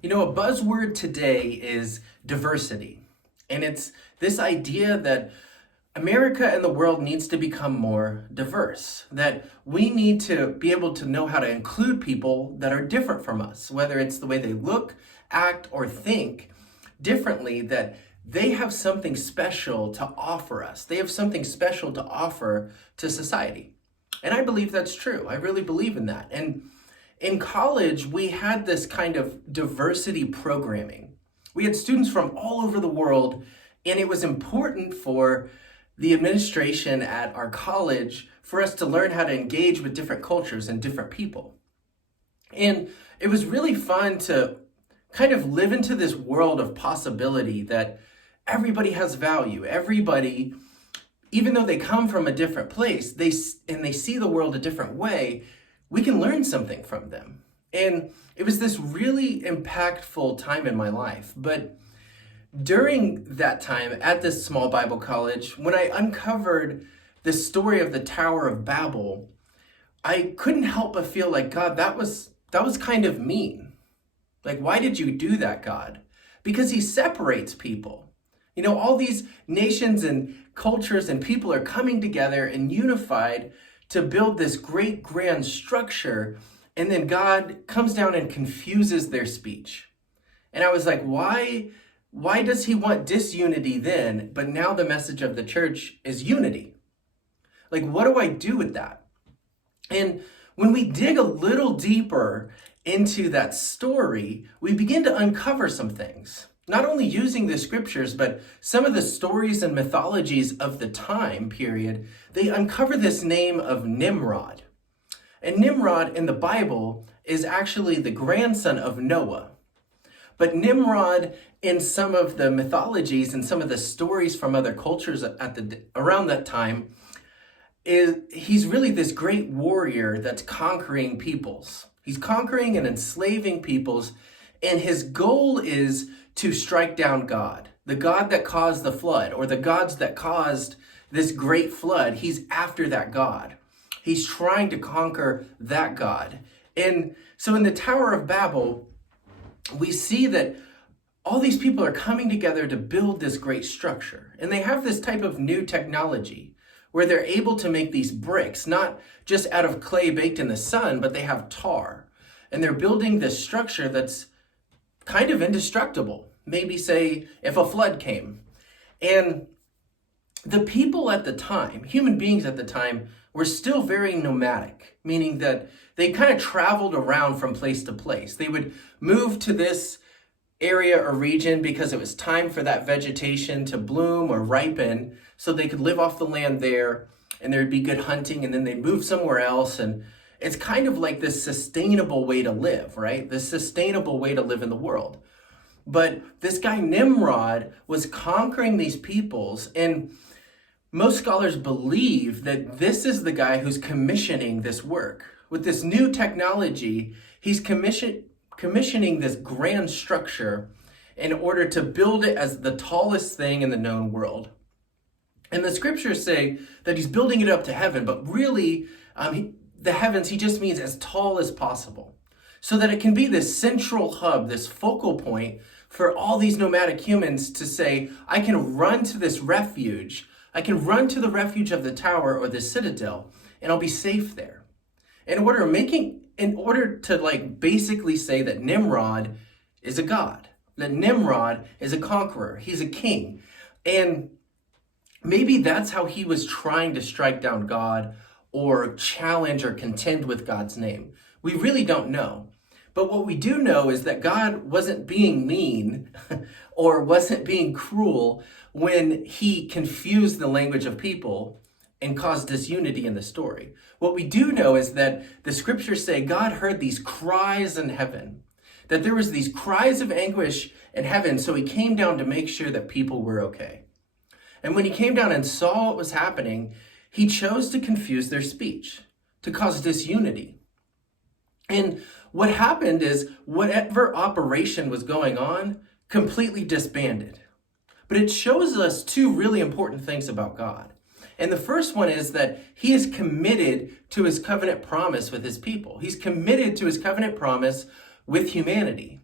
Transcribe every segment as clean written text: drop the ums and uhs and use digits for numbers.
You know, a buzzword today is diversity. And it's this idea that America and the world needs to become more diverse, that we need to be able to know how to include people that are different from us, whether it's the way they look, act, or think differently, that they have something special to offer us. They have something special to offer to society. And I believe that's true. I really believe in that. And in college, we had this kind of diversity programming. We had students from all over the world, and it was important for the administration at our college for us to learn how to engage with different cultures and different people. And it was really fun to kind of live into this world of possibility that everybody has value. Everybody, even though they come from a different place, they see the world a different way, we can learn something from them. And it was this really impactful time in my life. But during that time at this small Bible college, when I uncovered the story of the Tower of Babel, I couldn't help but feel like, God, that was kind of mean. Like, why did you do that, God? Because he separates people. You know, all these nations and cultures and people are coming together and unified to build this great grand structure, and then God comes down and confuses their speech. And I was like, why does he want disunity then, but now the message of the church is unity? Like, what do I do with that? And when we dig a little deeper into that story, we begin to uncover some things. Not only using the scriptures, but some of the stories and mythologies of the time period, they uncover this name of Nimrod. And Nimrod in the Bible is actually the grandson of Noah. But Nimrod in some of the mythologies and some of the stories from other cultures around that time, he's really this great warrior that's conquering peoples. He's conquering and enslaving peoples, and his goal is to strike down God, the God that caused the flood, or the gods that caused this great flood. He's after that God. He's trying to conquer that God. And so in the Tower of Babel, we see that all these people are coming together to build this great structure. And they have this type of new technology where they're able to make these bricks, not just out of clay baked in the sun, but they have tar. And they're building this structure that's kind of indestructible. Maybe say if a flood came. And the people at the time, human beings at the time, were still very nomadic, meaning that they kind of traveled around from place to place. They would move to this area or region because it was time for that vegetation to bloom or ripen so they could live off the land there, and there'd be good hunting, and then they'd move somewhere else. And it's kind of like this sustainable way to live, right? This sustainable way to live in the world. But this guy Nimrod was conquering these peoples, and most scholars believe that this is the guy who's commissioning this work. With this new technology, he's commissioning this grand structure in order to build it as the tallest thing in the known world. And the scriptures say that he's building it up to heaven, but really, the heavens, he just means as tall as possible, so that it can be this central hub, this focal point for all these nomadic humans to say, I can run to this refuge. I can run to the refuge of the tower or the citadel, and I'll be safe there. In order to basically say that Nimrod is a god, that Nimrod is a conqueror, he's a king. And maybe that's how he was trying to strike down God or challenge or contend with God's name. We really don't know. But what we do know is that God wasn't being mean or wasn't being cruel when he confused the language of people and caused disunity in the story. What we do know is that the scriptures say God heard these cries in heaven, that there was these cries of anguish in heaven, so he came down to make sure that people were okay. And when he came down and saw what was happening, he chose to confuse their speech, to cause disunity. And what happened is whatever operation was going on completely disbanded. But it shows us two really important things about God. And the first one is that he is committed to his covenant promise with his people. He's committed to his covenant promise with humanity.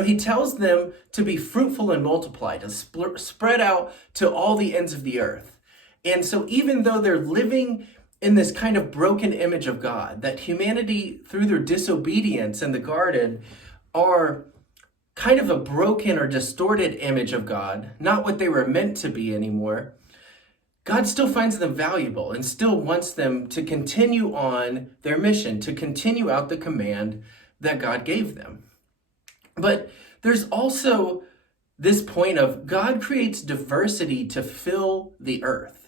He tells them to be fruitful and multiply, to spread out to all the ends of the earth. And so even though they're living in this kind of broken image of God, that humanity, through their disobedience in the garden, are kind of a broken or distorted image of God, not what they were meant to be anymore, God still finds them valuable and still wants them to continue on their mission, to continue out the command that God gave them. But there's also this point of God creates diversity to fill the earth.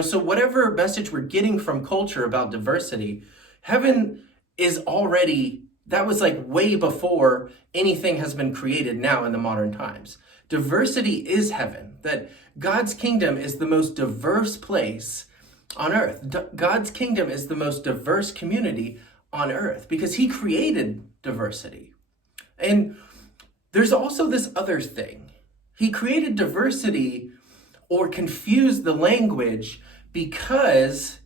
So whatever message we're getting from culture about diversity, heaven is already, that was like way before anything has been created now in the modern times. Diversity is heaven, that God's kingdom is the most diverse place on earth. God's kingdom is the most diverse community on earth because he created diversity. And there's also this other thing. He created diversity or confused the language because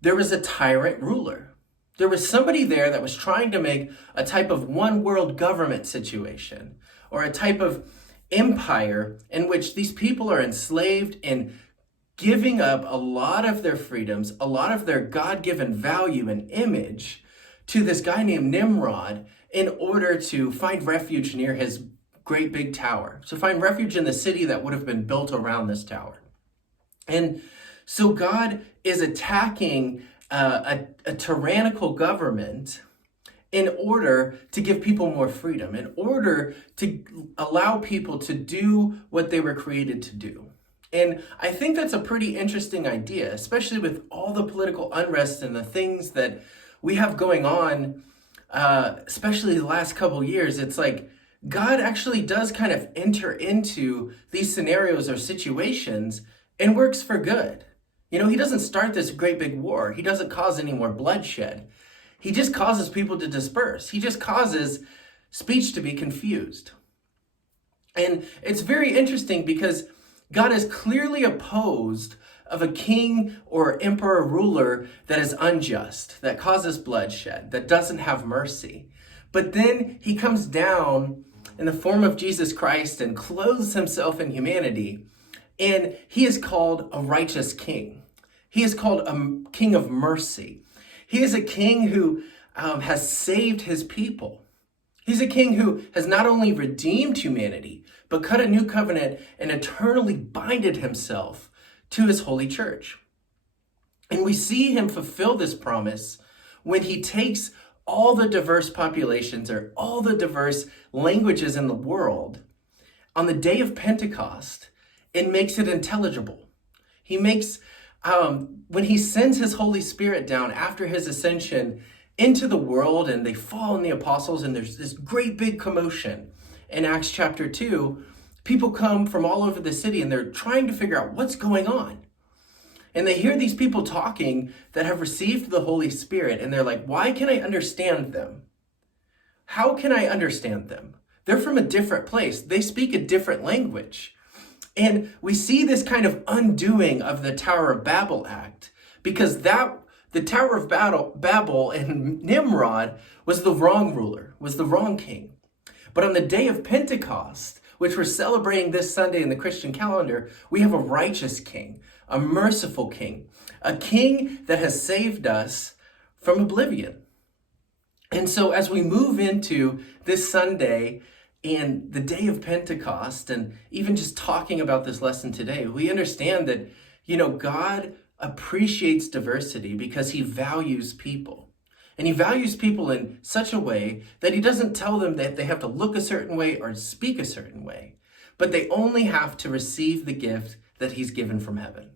there was a tyrant ruler. There was somebody there that was trying to make a type of one world government situation or a type of empire in which these people are enslaved and giving up a lot of their freedoms, a lot of their God-given value and image to this guy named Nimrod in order to find refuge near his great big tower, to find refuge in the city that would have been built around this tower. And so God is attacking a tyrannical government in order to give people more freedom, in order to allow people to do what they were created to do. And I think that's a pretty interesting idea, especially with all the political unrest and the things that we have going on, especially the last couple of years. It's like God actually does kind of enter into these scenarios or situations and works for good. He doesn't start this great big war. He doesn't cause any more bloodshed. He just causes people to disperse. He just causes speech to be confused. And it's very interesting because God is clearly opposed of a king or emperor ruler that is unjust, that causes bloodshed, that doesn't have mercy. But then he comes down in the form of Jesus Christ and clothes himself in humanity, and he is called a righteous king. He is called a king of mercy. He is a king who has saved his people. He's a king who has not only redeemed humanity, but cut a new covenant and eternally binded himself to his holy church. And we see him fulfill this promise when he takes all the diverse populations or all the diverse languages in the world on the day of Pentecost and makes it intelligible. He makes, when he sends his Holy Spirit down after his ascension into the world and they fall on the apostles and there's this great big commotion. In Acts chapter 2, people come from all over the city and they're trying to figure out what's going on. And they hear these people talking that have received the Holy Spirit and they're like, why can I understand them? How can I understand them? They're from a different place. They speak a different language. And we see this kind of undoing of the Tower of Babel act because the Tower of Babel and Nimrod was the wrong ruler, was the wrong king. But on the day of Pentecost, which we're celebrating this Sunday in the Christian calendar, we have a righteous king, a merciful king, a king that has saved us from oblivion. And so as we move into this Sunday and the day of Pentecost, and even just talking about this lesson today, we understand that, God appreciates diversity because he values people. And he values people in such a way that he doesn't tell them that they have to look a certain way or speak a certain way, but they only have to receive the gift that he's given from heaven.